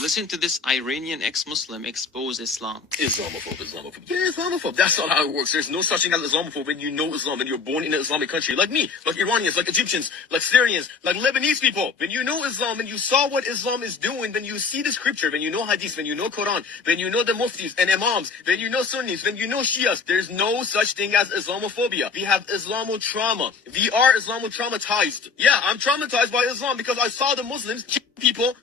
Listen to this Iranian ex-Muslim expose Islam. Islamophobe. Yeah, Islamophobe. That's not how it works. There's no such thing as Islamophobe when you know Islam, when you're born in an Islamic country. Like me, like Iranians, like Egyptians, like Syrians, like Lebanese people. When you know Islam, when you saw what Islam is doing, when you see the scripture, when you know Hadith, when you know Quran, when you know the Muftis and Imams, when you know Sunnis, when you know Shias, there's no such thing as Islamophobia. We have Islamo-trauma. We are Islamo-traumatized. Yeah, I'm traumatized by Islam because I saw the Muslims kill people,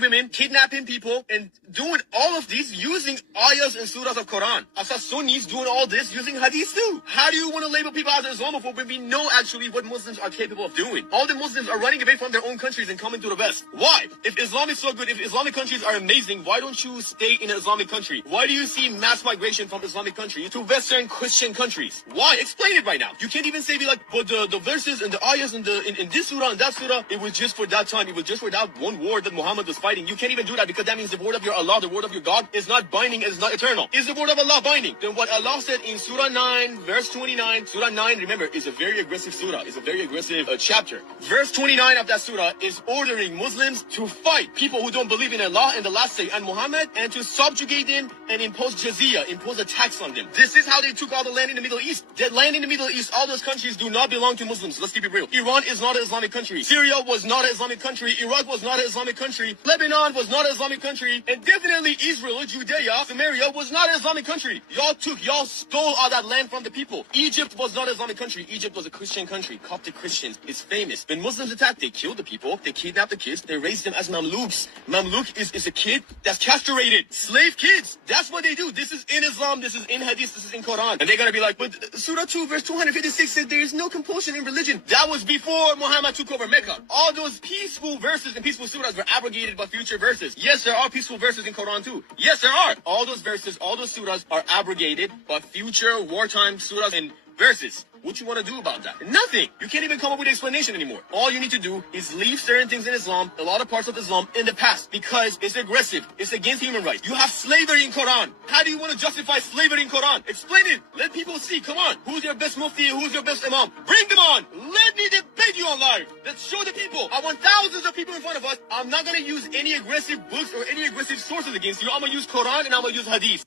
women, kidnapping people, and doing all of these using ayahs and surahs of Quran. I saw Sunnis doing all this using hadith too. How do you want to label people as Islamophobe when we know actually what Muslims are capable of doing? All the Muslims are running away from their own countries and coming to the West. Why? If Islam is so good, if Islamic countries are amazing, why don't you stay in an Islamic country? Why do you see mass migration from Islamic countries to Western Christian countries? Why? Explain it right now. You can't even say be like, but the verses and the ayahs and in this surah and that surah, it was just for that time. It was just for that one war that Muhammad was fighting. You can't even do that because that means the word of your Allah, the word of your God is not binding, is not eternal. Is the word of Allah binding? Then what Allah said in Surah 9, verse 29, Surah 9, remember, is a very aggressive surah. It's a very aggressive chapter. Verse 29 of that surah is ordering Muslims to fight people who don't believe in Allah and the last day and Muhammad, and to subjugate them and impose jizya, impose a tax on them. This is how they took all the land in the Middle East. That land in the Middle East, all those countries do not belong to Muslims. Let's keep it real. Iran is not an Islamic country. Syria was not an Islamic country. Iraq was not an Islamic country. Lebanon was not an Islamic country. And definitely Israel, Judea, Samaria was not an Islamic country. Y'all stole all that land from the people. Egypt was not an Islamic country. Egypt was a Christian country. Coptic Christians. It's famous. When Muslims attack, they kill the people. They kidnap the kids. They raise them as Mamluks. Mamluk is a kid that's castrated. Slave kids. That's what they do. This is in Islam. This is in Hadith. This is in Quran. And they're going to be like, but Surah 2 verse 256 said there is no compulsion in religion. That was before Muhammad took over Mecca. All those peaceful verses and peaceful surahs were abrogated by future verses. Yes, there are peaceful verses in Quran too. Yes, there are. All those verses, all those surahs are abrogated by future wartime surahs and verses. What you want to do about that? Nothing. You can't even come up with an explanation anymore. All you need to do is leave certain things in Islam, a lot of parts of Islam, in the past because it's aggressive. It's against human rights. You have slavery in Quran. How do you want to justify slavery in Quran? Explain it. Let people see. Come on. Who's your best mufti? Who's your best imam? Bring them on. Let me debate you on live. Let's show the people. I want thousands of people in front of us. I'm not going to use any aggressive books or any aggressive sources against you. I'm going to use Quran and I'm going to use Hadith.